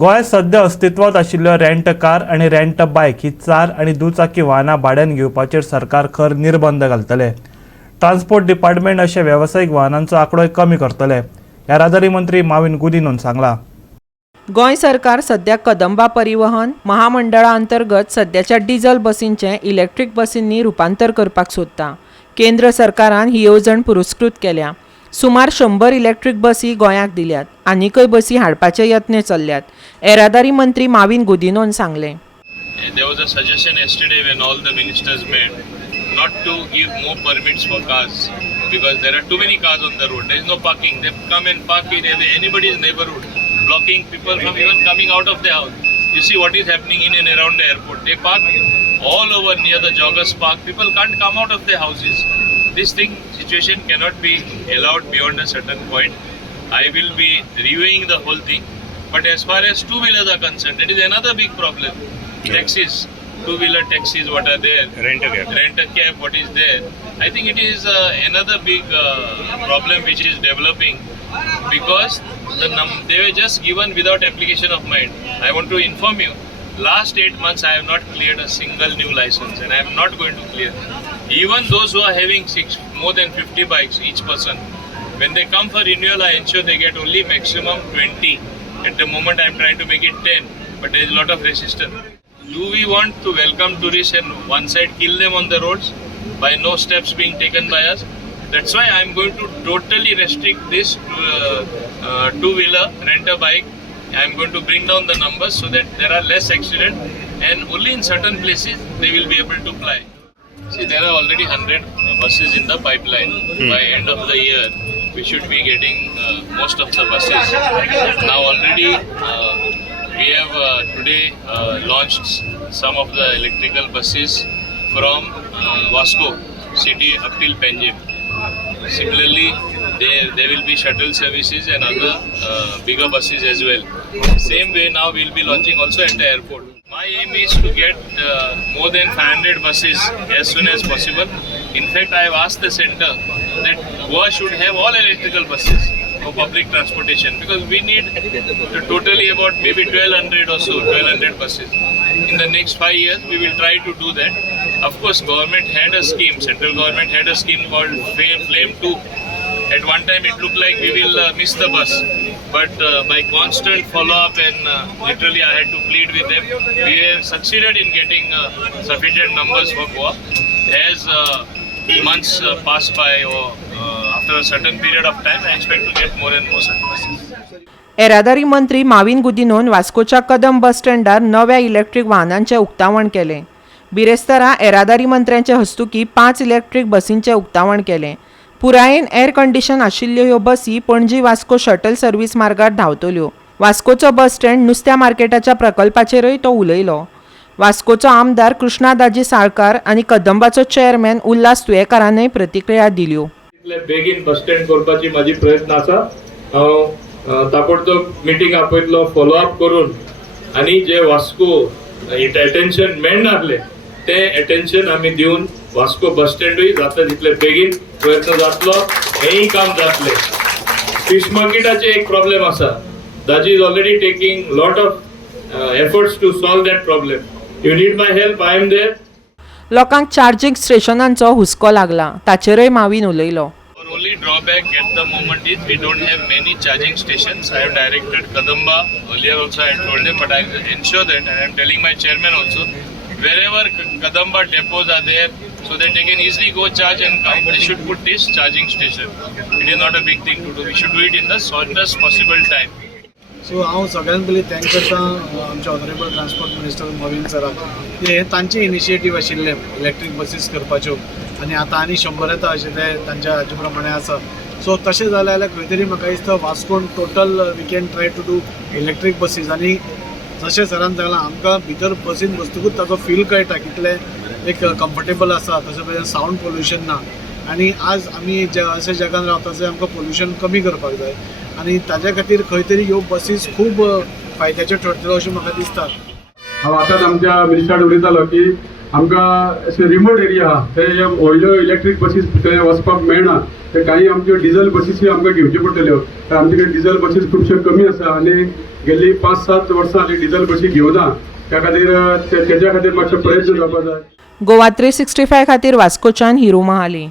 गोंयांत सध्या अस्तित्वात आशिल्ल्यो रेंट कार आनी रेंट बायक ही 4 आनी दुचाकी वाहनां भाड्यान घेवपाचेर सरकार खर निर्बंध घालतले। ट्रान्सपोर्ट डिपार्टमेंट अशे वेवसायीक वाहनांचो आंकडोय कमी करतले, येरादारी मंत्री माविन गुदिनोन सांगला। गोंय सरकार सध्या कदंबा परिवहन महामंडळा अंतर्गत सध्याच्या डिझल बसींचे इलेक्ट्रीक बसींनी रुपांतर करपाक सोदता। केंद्र सरकारान ही येवजण पुरस्कृत केल्या। सुमार 100 इलेक्ट्रीक बसी गोंयाक दिल्यात, आनीकय बसी हाडपाचे यत्न चल्ल्यात, येरादारी मंत्री माविन गुदिनोन सांगले। There was a suggestion yesterday when all the ministers met not to give more permits for cars because there are too many cars on the road. There is no parking. They come and park in anybody's neighborhood, blocking people from even coming out of their house. You see what is happening in and around the airport. They park all over near the joggers park. People can't come out of their houses. This situation cannot be allowed beyond a certain point. I will be reviewing the whole thing. But as far as two-wheelers are concerned, it is another big problem. Taxis, two-wheeler taxis, what are there? Rent-a-cab, what is there? I think it is another big problem which is developing because they were just given without application of mine. I want to inform you, last 8 months I have not cleared a single new license and I am not going to clear. Even those who are having more than 50 bikes each person, when they come for renewal, I ensure they get only maximum 20. At the moment I am trying to make it 10, but there is a lot of resistance. Do we want to welcome tourists and one side kill them on the roads by no steps being taken by us? That's why I am going to totally restrict this two-wheeler, rent-a-bike. I am going to bring down the numbers so that there are less accidents and only in certain places they will be able to fly. See, there are already 100 buses in the pipeline. By end of the year, we should be getting most of the buses. Now already we have today launched some of the electrical buses from Vasco city up till Panjim. Similarly, there will be shuttle services and other bigger buses as well. Same way now we will be launching also at the airport. My aim is to get more than 500 buses as soon as possible. In fact, I have asked the centre that Goa should have all electrical buses for public transportation because we need totally about maybe 1200 or so, 1200 buses. In the next 5 years, we will try to do that. Of course, government had a scheme, central government had a scheme called Flame 2. At one time, it looked like we will miss the bus. But by constant follow-up and literally I had to plead with them, we have succeeded in getting sufficient numbers for Goa. As months pass by or after a certain period of time, I expect to get more and more such buses. येरादारी मंत्री माविन गुदिनोन वास्कोच्या कदम बस स्टँडार नव्या electric वाहनांचे उक्तावण केले। बिरेस्तारा येरादारी मंत्र्यांचे हस्तुकी 5 electric बसींचे उक्तावण केले। पुरायेन एअर कंडिशन आशिल्ल्यो ह्यो बसी पणजी वास्को शटल सर्व्हिस मार्गार धांवतल्यो। वास्कोचो बस स्टँड नुस्त्या मार्केटाच्या प्रकल्पाचेरय तो उलयलो। वास्कोचो आमदार कृष्णादाजी साळकार आनी कदंबाचो चेअरमॅन उल्हास तुयेकारानय प्रतिक्रिया दिल्यो। बेगीन बस स्टँड करपाची माझी प्रयत्न आसा। हांव ताबडतोब मिटींग आपयतलो, फॉलोअप करून आनी जे वास्को अटेन्शन मेळनासले ते अटेन्शन आमी दिवन वास्को बस स्टँडूय जाता तितले बेगीन प्रयत्न जातलो, हेंय काम जातले। फिश मार्केटाचे एक प्रॉब्लेम आसा, that is already taking lot of efforts to solve that problem. You need my help, I am there. लोकांक चार्जिंग स्टेशनांचो हुस्को लागला, ताचेरय माविन उलयलो। Our only drawback at the moment is we don't have many charging stations. I have directed Kadamba earlier also. I told them, but I will ensure that, and I am telling my chairman also, wherever Kadamba depots are there, so that they can easily go charge and come, they should put this charging station. It is not a big thing to do. We should do it in the shortest possible time. सो हांव सगळ्यान पयलीं thank करता आमच्या honourable transport minister मोविन सराक की हे तांचे initiative आशिल्ले electric buses करपाच्यो आनी आतां आनी 100 येता अशें ते तांच्या हाजे प्रमाणे आसा। सो तशें जालें जाल्यार खंय तरी म्हाका दिसता वास्कोन total we can try to do electric buses आनी जशें सरान सांगलां आमकां भितर बसीन बसतकूच ताचो फील कळटा कितले एक कम्फर्टेबल आसा, तशें पळय सावंड पोल्युशन ना आनी आज आमी अशें जगान रावता जंय आमकां पोल्युशन कमी करपाक जाय आनी ताज्या खातीर खंय तरी ह्यो बसीस खूब फायद्याच्यो ठरतल्यो अशें म्हाका दिसता। हांव आतांच आमच्या मिनिस्टराक उलयतालो की आमकां अशे रिमोट एरिया आहा थंय व्हडल्यो इलेक्ट्रीक बसीस थंय वचपाक मेळना, ते काही आमच्यो डिझल बसीस आमकां घेवच्यो पडटल्यो। आमचे कडेन डिझल बसीस खुबश्यो कमी आसा आनी गेल्ली 5-7 वर्सां हालीं डिझल बसी घेवना, त्या खातीर तेच्या खातीर मातसो प्रयत्न जावपाक जाय. गोवा 365 खातीर वास्कोच्यान हिरू महाली.